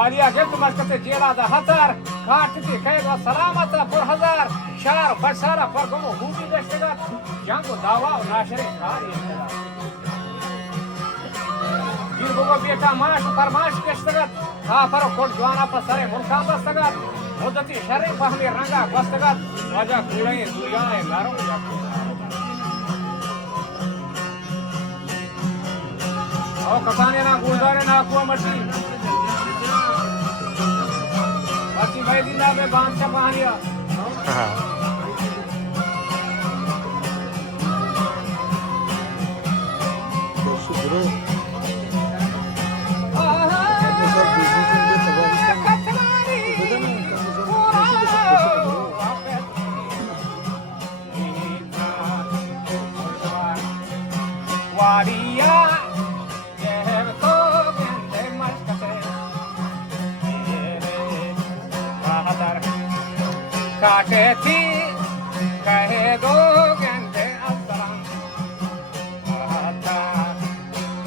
Aliya geldi maskate celada hatar, kaçtı kayda salamata por hazar, şar fasara fargomu hubi destegat, jango dava naşere kari istega. Bir bogo beta maaş farmaş destegat, kafaro kod jwana pasare mulkam destegat, muddati şerri fahmi ranga destegat, vaja kulay duyane naro yakti. O kasane na guldare na kuwa mati. Pasti भाई दिन में बांध से पहाड़िया Kaketi kahe do gente aslan hata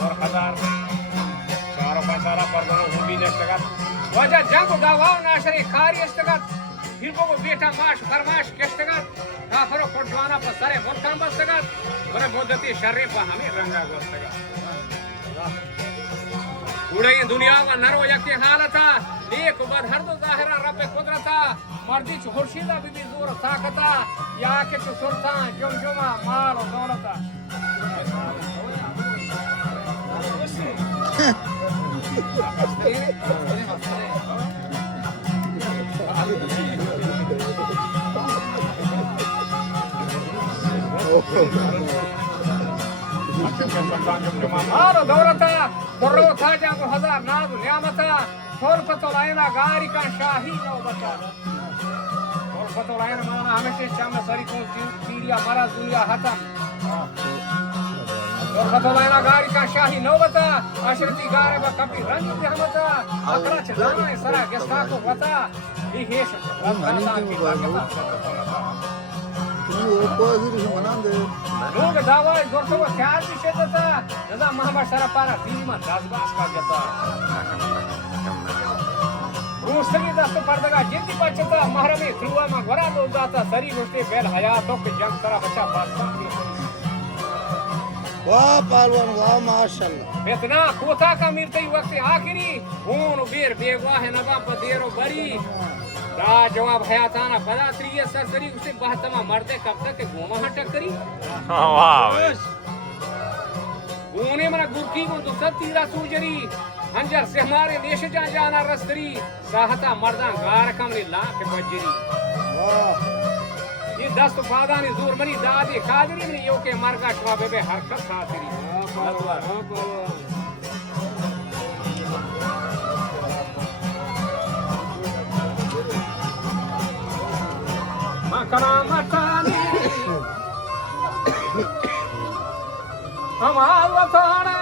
और हजार चार पैसा पर हुबी दस्तगत वजह जंग दावा नाशरे खारी दस्तगत फिर को बेटा माश फरमाश दस्तगत काफरो कोटवाना पर सरे मोटम दस्तगत बरे मोदती शर्रे पर हमें रंगा दस्तगत पूरे दुनिया में नरो यके हालता एक बद हर दो जाहिरा रब कुदरता मर्दी खुर्शीदा भी जोर ताकता या के सुरता जुमजुमा माल और दौलता माल और दौलता कुर्रो था जागो हजार नाज नियामता सोल पतोलायना गारी का शाही नौबता सोल पतोलायना माना हमेशा शाम सरी को सीरिया मरा दुनिया खत्म सोल पतोलायना गारी का शाही नौबता अशरती गारे व कभी रंग रहमता अकरा चलाना है सरा गेस्टा को बता ये हेश रंगता की लोग दावा गोरतो क्या दिशेता जदा महामा सरा पारा तीमा दासबास का गता रूसरी दस्त पर्दगा जिंदी बचता महरमी थुआ में गरा दो जाता सरी गुस्ते बेल हयातों के जंग करा बच्चा बादशाह की वाह पहलवान वाह माशाल्लाह बेतना कोता का मिलते ही वक्त आखिरी खून वीर बेगवा है नवा पदेरो बड़ी रा जवाब हयाताना पदा त्रिय सरसरी उसे बहतमा मर्दे कब तक के गोमा हटक करी वाह ऊने मना गुरकी को तो तीरा सूजरी हंजर से हमारे देश जा जाना रस्तरी साहता मर्दा गार कमरी ला के बजरी ये दस्त फादानी जोर मनी दादी कादरी मनी यो के मरगा शवा बेबे हरकत खातिरी मकना मतानी हमारा थाना